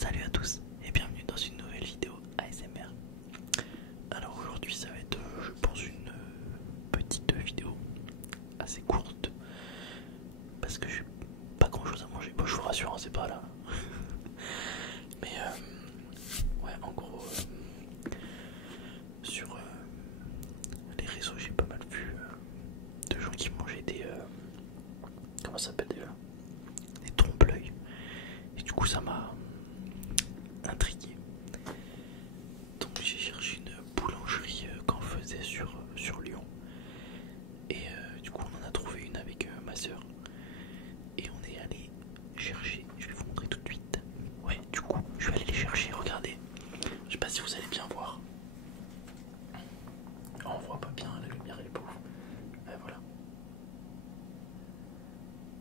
Salut à tous et bienvenue dans une nouvelle vidéo ASMR. Alors aujourd'hui ça va être je pense une petite vidéo assez courte parce que j'ai pas grand chose à manger. Bon je vous rassure, hein, c'est pas là. Mais ouais, en gros sur les réseaux j'ai pas mal vu de gens qui mangeaient des comment ça s'appelle déjà, des trompe-l'œil, et du coup ça m'a intrigué. Donc j'ai cherché une boulangerie qu'on faisait sur Lyon. Et du coup on en a trouvé une avec ma soeur. Et on est allé chercher, je vais vous montrer tout de suite. Ouais, du coup je vais aller les chercher, regardez. Je sais pas si vous allez bien voir. Oh, on voit pas bien, la lumière elle est pauvre. Et voilà.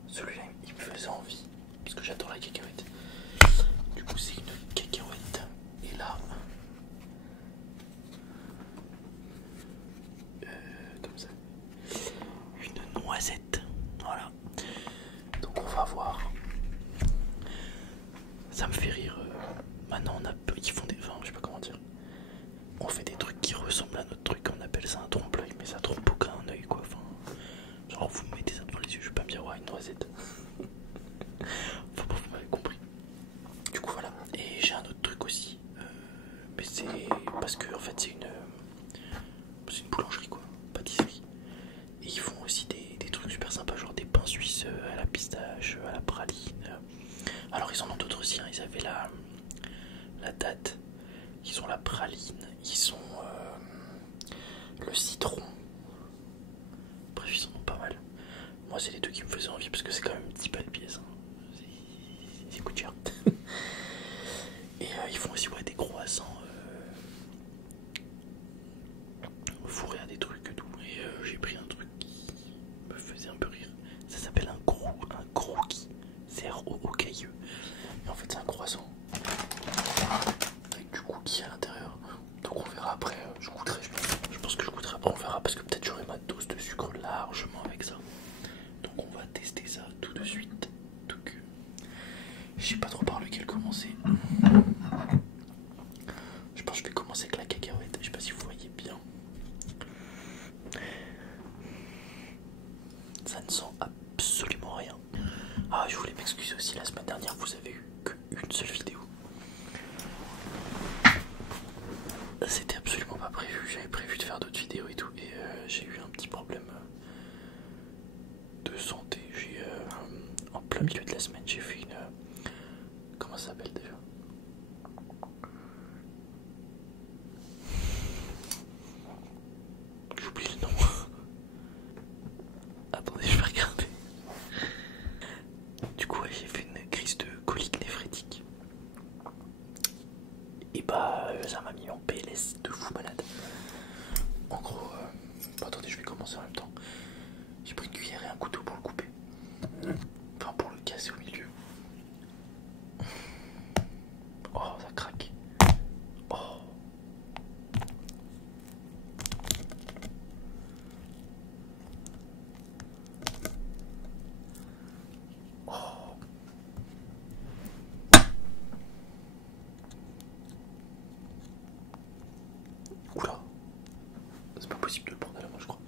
Celui-là il me faisait envie, parce que j'adore la cacahuète. Du coup c'est une cacahuète. Et là comme ça, une noisette. Voilà. Donc on va voir. Ça me fait rire. Maintenant ils font des. Enfin, je sais pas comment dire. On fait des trucs qui ressemblent à notre truc. On appelle ça un trompe-l'œil, mais ça trompe aucun œil quoi. Enfin, genre vous me mettez ça devant les yeux, je vais pas me dire ouais une noisette. Enfin bon, vous m'avez compris. Du coup voilà. Et j'ai un autre truc aussi. Mais c'est parce que en fait c'est une boulangerie quoi, pâtisserie. Et ils font aussi des trucs super sympas, genre des pains suisses à la pistache, à la praline. Alors ils en ont d'autres aussi, hein. Ils avaient la date, ils ont la praline, ils ont le citron. Bref, ils en ont pas mal. Moi c'est les deux qui me faisaient envie parce que c'est quand même 10 balles pièce, hein. C'est coûte cher. Et ils font aussi ouais, des croissants fourrés à des trucs et tout. Et j'ai pris un truc qui me faisait un peu rire. Ça s'appelle un croquis. C'est R-O-O-K-I-E. Et en fait c'est un croissant avec du cookie à l'intérieur. Donc on verra après, je goûterai, je pense que je goûterai après, on verra parce que peut-être j'aurai ma dose de sucre largement avec ça. Donc on va tester ça tout de suite. Donc je sais pas trop par lequel commencer. Je pense que je vais commencer avec la cacahuète. Je sais pas si vous voyez bien. Ça ne sent absolument rien. Ah, je voulais m'excuser aussi, la semaine dernière vous avez eu qu'une seule vidéo. C'était absolument pas prévu, j'avais prévu de faire d'autres vidéos et tout, et j'ai eu un petit problème de santé. J'ai en plein milieu de la semaine j'ai fait une comment ça s'appelle déjà, j'oublie le nom. Attendez, je vais regarder. Du coup ouais, j'ai fait une crise de colique néphrétique. Et bah ça m'a mis en PLS de fou malade. En gros bah, attendez, je vais commencer en même temps. J'ai pris une cuillère et un couteau pour le couper, enfin pour le casser au milieu. Oh ça craque. Oh. Oh. Oula, c'est pas possible de le prendre à la main je crois.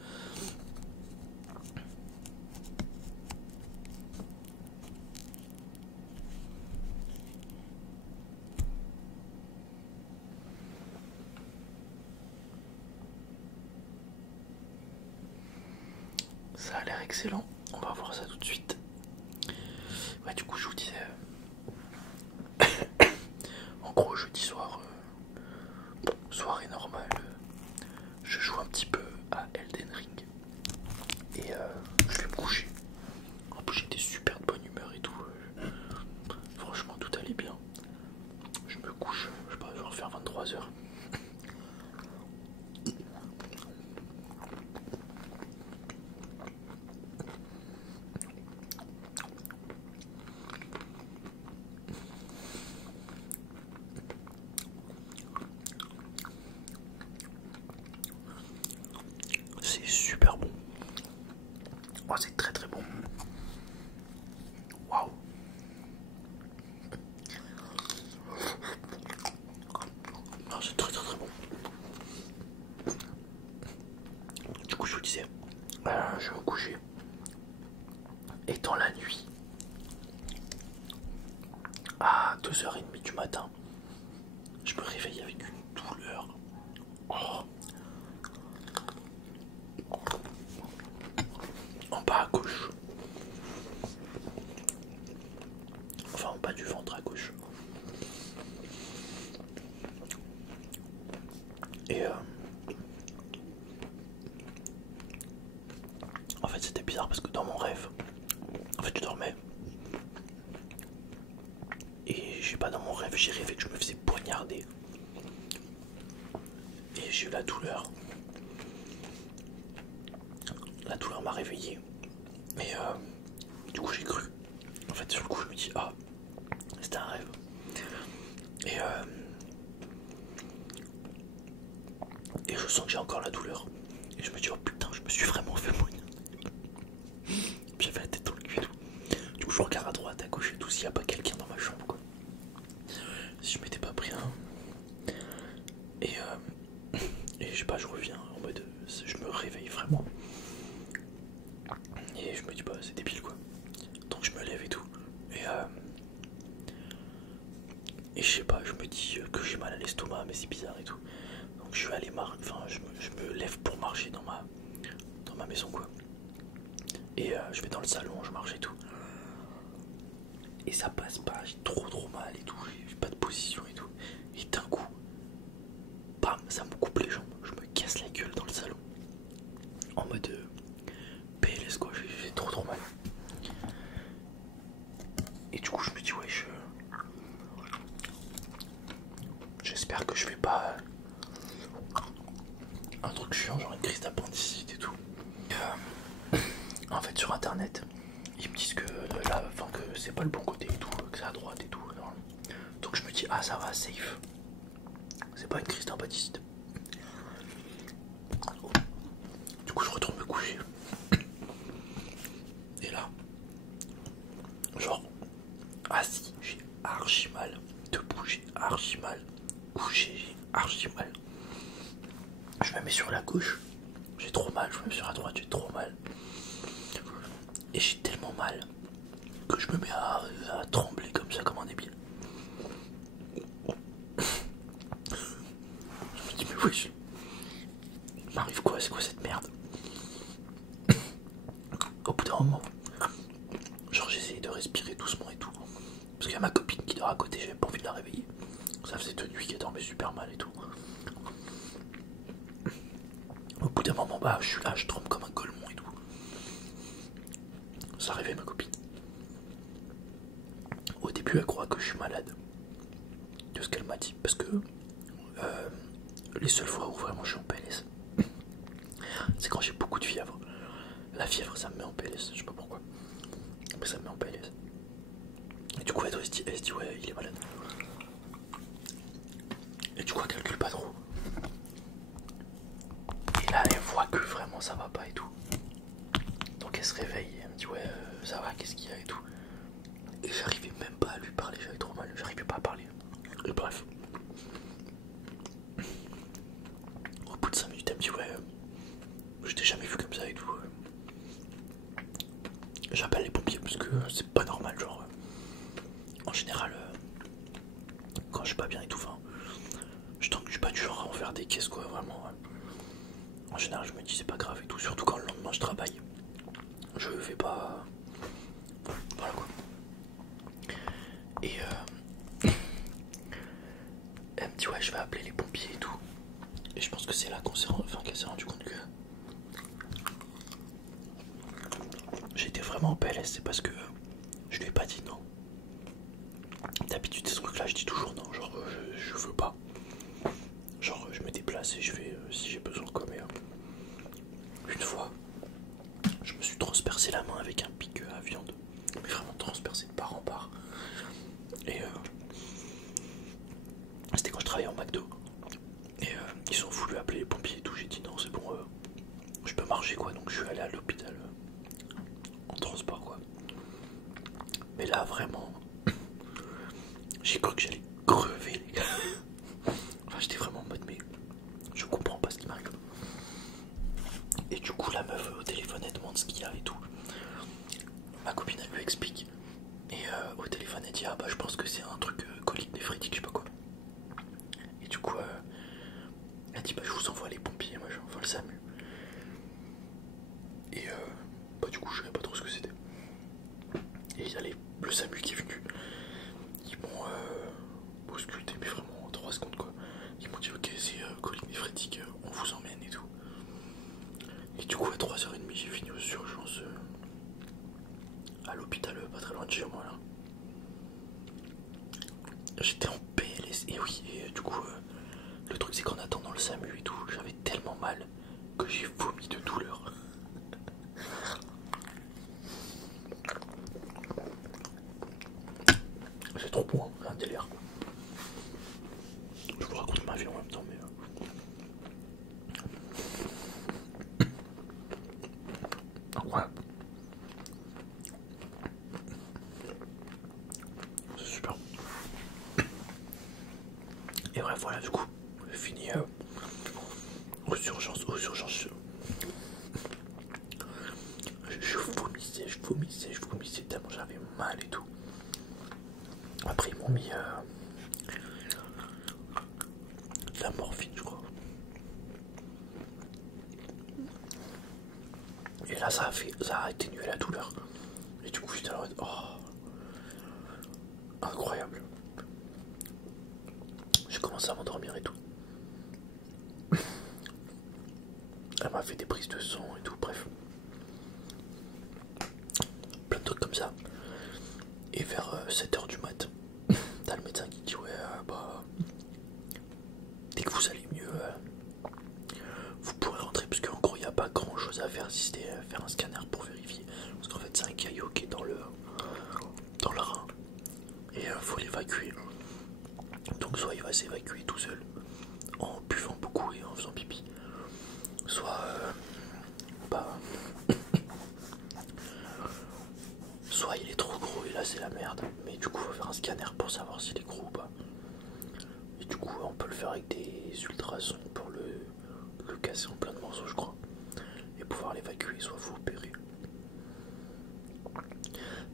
Ça a l'air excellent, on va voir ça tout de suite. Ouais, du coup je vous disais en gros jeudi soir, soirée normale, je joue un petit peu à Elden Ring. Et je vais me coucher. En plus j'étais super de bonne humeur et tout. Franchement tout allait bien. Je me couche, je sais pas, je vais refaire 23h. C'est super bon. Oh, c'est très très bon. Waouh. Je vais me coucher. Et dans la nuit, à 2h30 du matin, je me réveille avec une douleur. Oh. En bas à gauche. Enfin en bas du ventre à gauche. Et en fait c'était bizarre parce que dans mon rêve, en fait je dormais. Et je sais pas, dans mon rêve j'ai rêvé que je me faisais poignarder. Et j'ai eu la douleur. La douleur m'a réveillé. Et du coup j'ai cru. En fait sur le coup je me dis ah c'était un rêve. Et je sens que j'ai encore la douleur. Et je me dis oh putain je me suis vraiment fait poignarder. Puis j'avais la tête dans le cul et tout. Du coup je regarde à droite, à gauche et tout s'il n'y a pas quelqu'un dans ma chambre quoi. Si je m'étais pas pris un. Et je sais pas, je reviens en mode je me réveille vraiment. Et je me dis bah c'est débile quoi. Donc je me lève et tout. Et je sais pas, je me dis que j'ai mal à l'estomac, mais c'est bizarre et tout. Donc je vais aller je me lève pour marcher dans ma maison quoi. Et je vais dans le salon, je marche et tout. Et ça passe pas, j'ai trop mal et tout, j'ai pas de position et tout. Et d'un coup, bam, ça me coupe les jambes, je me casse la gueule dans le salon. En mode PLS quoi, j'ai trop mal. Et du coup je me dis ouais, j'espère que je fais pas un truc chiant, genre une crise d'appendicite et tout. En fait sur internet, ils me disent que là, que c'est pas le bon côté et tout, que c'est à droite et tout. Donc je me dis ah ça va, safe. C'est pas une crise d'appendicite. Du coup je retourne me coucher. Et là, genre assis j'ai archi mal, debout j'ai archi mal, couché j'ai archi mal. Je me mets sur la gauche, j'ai trop mal, je me mets sur la droite, j'ai trop mal. Et j'ai tellement mal que je me mets à trembler comme ça, comme un débile. Je me dis mais wesh, il m'arrive quoi, c'est quoi cette merde? Au bout d'un moment, genre j'essayais de respirer doucement et tout. Parce qu'il y a ma copine qui dort à côté, j'avais pas envie de la réveiller. Ça faisait 2 nuits qu'elle dormait super mal et tout. Au bout d'un moment, bah je suis là, je tremble comme un golemon et tout. Ça réveille ma copine. Au début, elle croit que je suis malade. De ce qu'elle m'a dit. Parce que les seules fois où vraiment je suis en PLS, c'est quand j'ai beaucoup de fièvre. La fièvre, ça me met en PLS, je sais pas pourquoi. Mais ça me met en PLS. Et du coup, elle se dit ouais, il est malade. Et du coup, elle calcule pas trop. Et là, elle voit que vraiment ça va pas et tout. Donc elle se réveille et elle me dit ouais, ça va, qu'est-ce qu'il y a et tout. Et j'arrivais même pas à lui parler, j'avais trop mal, j'arrivais pas à parler. Et bref. Au bout de 5 minutes, elle me dit ouais, je t'ai jamais vu comme ça et tout. J'appelle les pompiers parce que c'est pas normal, genre. En général, quand je suis pas bien et tout, je suis pas du genre à en faire des caisses quoi, vraiment. En général, je me dis c'est pas grave et tout, surtout quand le lendemain je travaille. Je fais pas. Voilà quoi. Et elle me dit ouais, je vais appeler les pompiers et tout. Et je pense que c'est là qu'elle s'est rendu compte que j'étais vraiment en PLS, c'est parce que je lui ai pas dit non. D'habitude, ces trucs-là, je dis toujours non, genre je veux pas. Genre je me déplace et je fais si j'ai besoin quoi, mais une fois, je me suis transpercé la main avec un pic à viande. Mais vraiment transpercé de part en part. Et c'était quand je travaillais en McDo. Et ils ont voulu appeler les pompiers et tout. J'ai dit non, c'est bon, je peux marcher quoi. Donc je suis allé à l'hôpital en transport quoi. Mais là vraiment, j'ai cru que j'allais crever les gars. Enfin j'étais vraiment en mode mais je comprends pas ce qui m'arrive. Et du coup la meuf au téléphone, elle demande ce qu'il y a et tout. Ma copine elle lui explique. Et au téléphone elle dit ah bah je pense que c'est un truc colique néphritique, je sais pas quoi. Et du coup elle dit bah je vous envoie les pompiers, moi j'envoie le SAMU. Et bah du coup je savais pas trop ce que c'était. Et il y a le SAMU qui est venu. Ils m'ont bousculé mais vraiment en 3 secondes quoi. Ils m'ont dit ok c'est colique néphritique, on vous emmène et tout. Et du coup à 3h30 j'ai fini aux urgences à l'hôpital pas très loin de chez moi là. J'étais en PLS et oui et du coup le truc c'est qu'en attendant le SAMU et tout j'avais tellement mal que j'ai vomi de douleur. C'est trop bon, hein, un délire. Je vous raconte ma vie en même temps mais incroyable. C'est super. Et bref voilà du coup j'ai fini aux urgences. Je vomissais tellement j'avais mal et tout. Après ils m'ont mis de la morphine je crois. Et là ça a atténué la douleur. Et du coup j'étais là en mode oh incroyable. J'ai commencé à m'endormir et tout. Elle m'a fait des prises de sang et tout, bref. Plein de trucs comme ça. Et vers 7h du mat, t'as le médecin qui dit ouais bah dès que vous allez mieux vous pourrez rentrer parce qu'en gros il n'y a pas grand chose à faire si c'était faire un scanner pour vérifier. Parce qu'en fait c'est un caillot qui est dans le rein. Et faut l'évacuer. Donc soit il va s'évacuer tout seul en buvant beaucoup et en faisant pipi. Soit bah soit il est trop gros et là c'est la merde. Mais du coup faut faire un scanner pour savoir s'il est gros ou pas. Et du coup on peut le faire avec des ultrasons pour le casser en plein de morceaux je crois. Et pouvoir l'évacuer, soit vous opérer.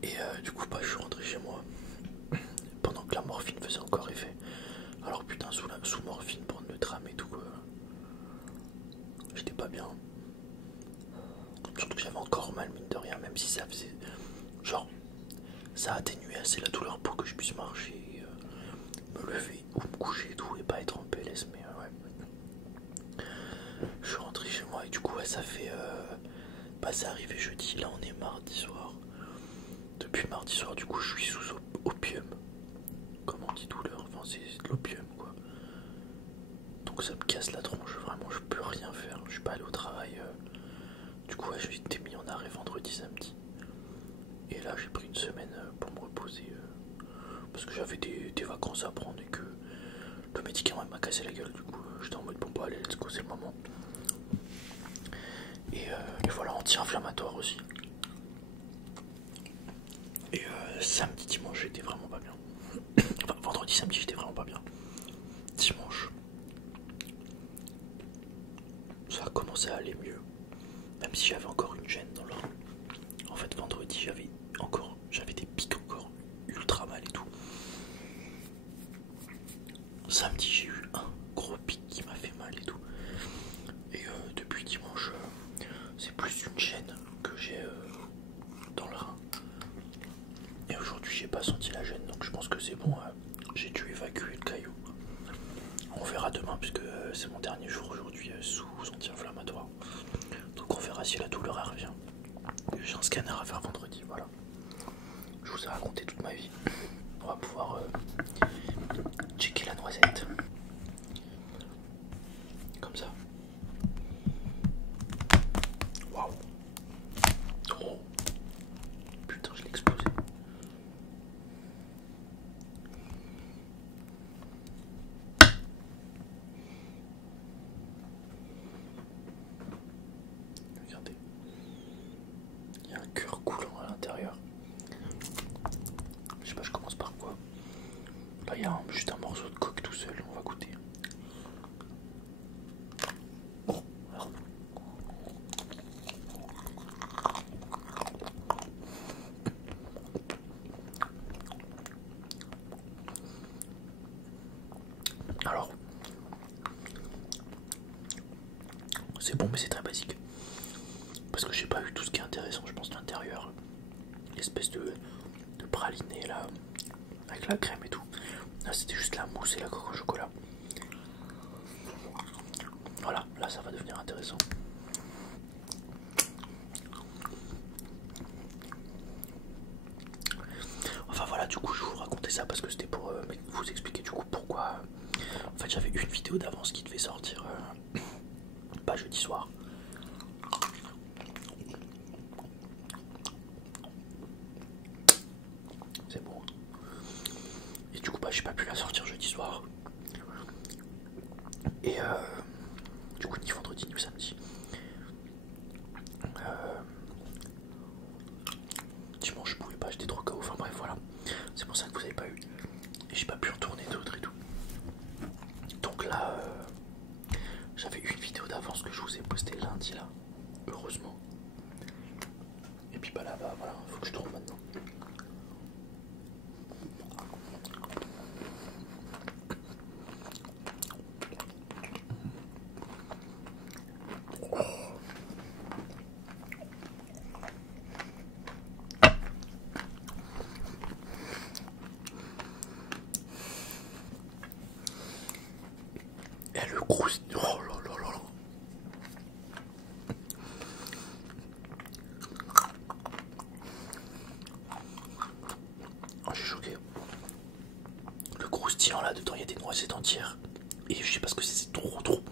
Et du coup bah je suis rentré chez moi pendant que la morphine faisait encore effet. Alors putain sous morphine prendre le tram et tout j'étais pas bien. Surtout que j'avais encore mal mine de rien, même si ça faisait genre ça atténuait assez la douleur pour que je puisse marcher, me lever ou me coucher et tout et pas être en PLS mais ouais. Je suis rentré chez moi et du coup ouais, ça fait bah c'est arrivé jeudi, là on est mardi soir. Depuis mardi soir du coup je suis sous opium. Comme on dit douleur, enfin c'est de l'opium quoi. Donc ça me casse la tronche, vraiment je peux rien faire, je suis pas allé au travail. Du coup ouais, j'ai été mis en arrêt vendredi, samedi. Et là j'ai pris une semaine pour me reposer parce que j'avais des vacances à prendre et que le médicament m'a cassé la gueule. Du coup j'étais en mode bon bah allez let's go c'est le moment. Et voilà, anti-inflammatoire aussi. Et samedi, dimanche j'étais vraiment pas bien. Enfin vendredi, samedi j'étais vraiment pas bien. Dimanche ça a commencé à aller mieux. Même si j'avais encore une gêne dans le rein. En fait vendredi j'avais des pics encore ultra mal et tout. Samedi j'ai eu un gros pic qui m'a fait mal et tout. Et depuis dimanche c'est plus une gêne que j'ai dans le rein. Et aujourd'hui j'ai pas senti la gêne donc je pense que c'est bon. J'ai dû évacuer le caillou. On verra demain puisque c'est mon dernier jour aujourd'hui sous anti-inflammatoire. Donc on verra si la douleur elle revient. J'ai un scanner à faire vendredi, voilà. Je vous ai raconté toute ma vie. On va pouvoir checker la noisette. Comme ça. Waouh. Oh. Putain, je l'ai explosé. Regardez. Il y a un cœur coulant à l'intérieur. Je sais pas, je commence par quoi. Là, il y a juste un morceau de coque tout seul. On va tout ce qui est intéressant, je pense, l'intérieur. L'espèce de praliné là, avec la crème et tout. Là, c'était juste la mousse et la coque au chocolat. Voilà, là, ça va devenir intéressant. Enfin voilà, du coup je vous racontais ça parce que c'était pour vous expliquer du coup pourquoi. En fait j'avais une vidéo d'avance qui devait sortir pas jeudi soir. C'est bon. Et du coup bah j'ai pas pu la sortir jeudi soir. Et du coup ni vendredi ni samedi. Dimanche je pouvais pas, j'étais trop KO, enfin bref voilà. C'est pour ça que vous avez pas eu. Et j'ai pas pu en tourner d'autres et tout. Donc là j'avais une vidéo d'avance que je vous ai postée lundi là. Heureusement. Et puis bah là bah voilà, faut que je tourne maintenant. Et le gros... Oh là là là là. Oh, je suis choqué. Le croustillant là dedans, il y a des noisettes entières. Et je sais pas ce que c'est trop bon.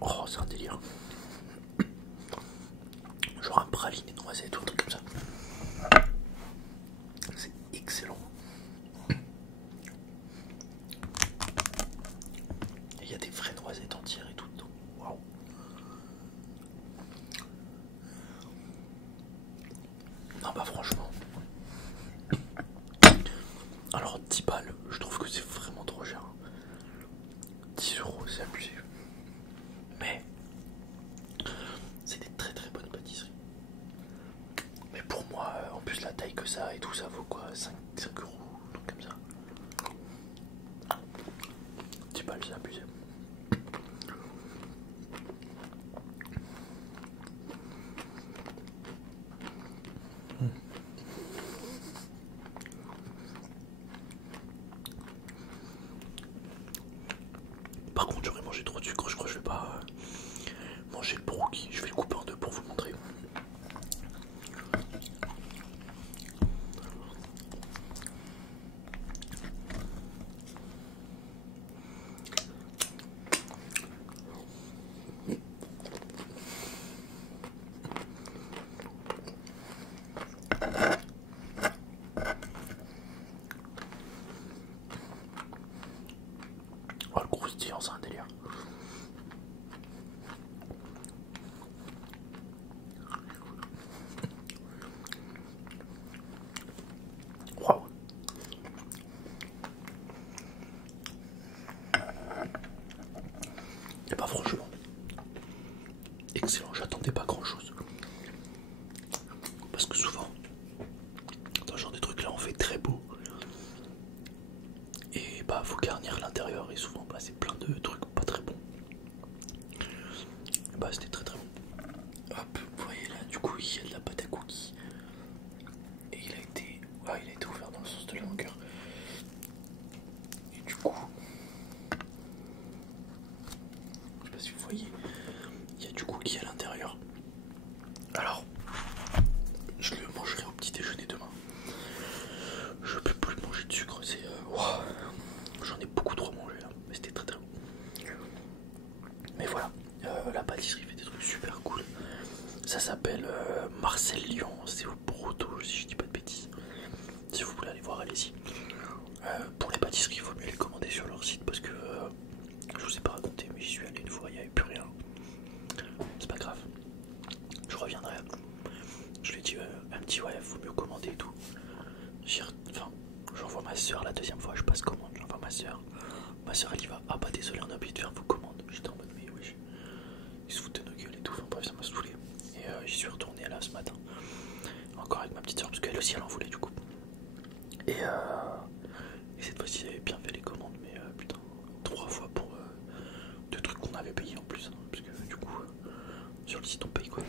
Oh, c'est un délire. Genre un praliné noisette ou un truc comme ça. C'est excellent. Il y a des vraies noisettes entières et tout dedans. Waouh. Non bah franchement. Alors 10 balles, je trouve que c'est vraiment trop cher. 10 €, c'est abusé. Mais c'est des très très bonnes pâtisseries. Mais pour moi, en plus la taille que ça et tout, ça vaut quoi, 5 €, donc comme ça. 10 balles, c'est abusé. Par contre, j'aurais mangé trop de sucre, je crois que je vais pas manger le brookie. Je vais le couper en deux pour vous montrer. Oh, le croustillant, c'est un délire. Waouh. Et bah franchement, excellent, j'attendais pas grand chose. Parce que souvent, dans ce genre de trucs là, on fait très beau. Et bah faut garnir l'intérieur et souvent bah, c'est plein de trucs pas très bons. Et bah c'était très très bon. Hop, vous voyez là, du coup il y a de la pâte à cookies. Et il a été ouvert dans le sens de la longueur. Et du coup, je sais pas si vous voyez, il y a du cookie à l'intérieur. Alors, je le mangerai au petit déjeuner demain. Je peux plus manger de sucre, c'est... Wow. J'en ai beaucoup trop mangé là, mais c'était très très bon. Mais voilà, la pâtisserie fait des trucs super cool. Ça s'appelle Marcel Lyon, c'est au Broto si je dis pas de bêtises. Si vous voulez aller voir, allez-y. Pour les pâtisseries, il vaut mieux les commander sur leur site parce que je vous ai pas raconté, mais j'y suis allé une fois, il n'y avait plus rien. C'est pas grave, je reviendrai. Je lui ai dit, elle me dit ouais, faut mieux commander et tout. Enfin, j'envoie ma soeur la deuxième fois, je passe commande, j'envoie ma soeur. Ma soeur elle y va, ah bah désolé, on a oublié de faire vos commandes. J'étais en mode, mais oui, ils se foutent de nos gueules et tout, enfin bref, ça m'a saoulé. Et j'y suis retourné là ce matin, encore avec ma petite soeur, parce qu'elle aussi elle en voulait du coup. Et cette fois-ci j'avais bien fait les commandes, mais putain, 3 fois pour 2 trucs qu'on avait payés en plus, hein, parce que du coup, sur le site si t'en payes quoi.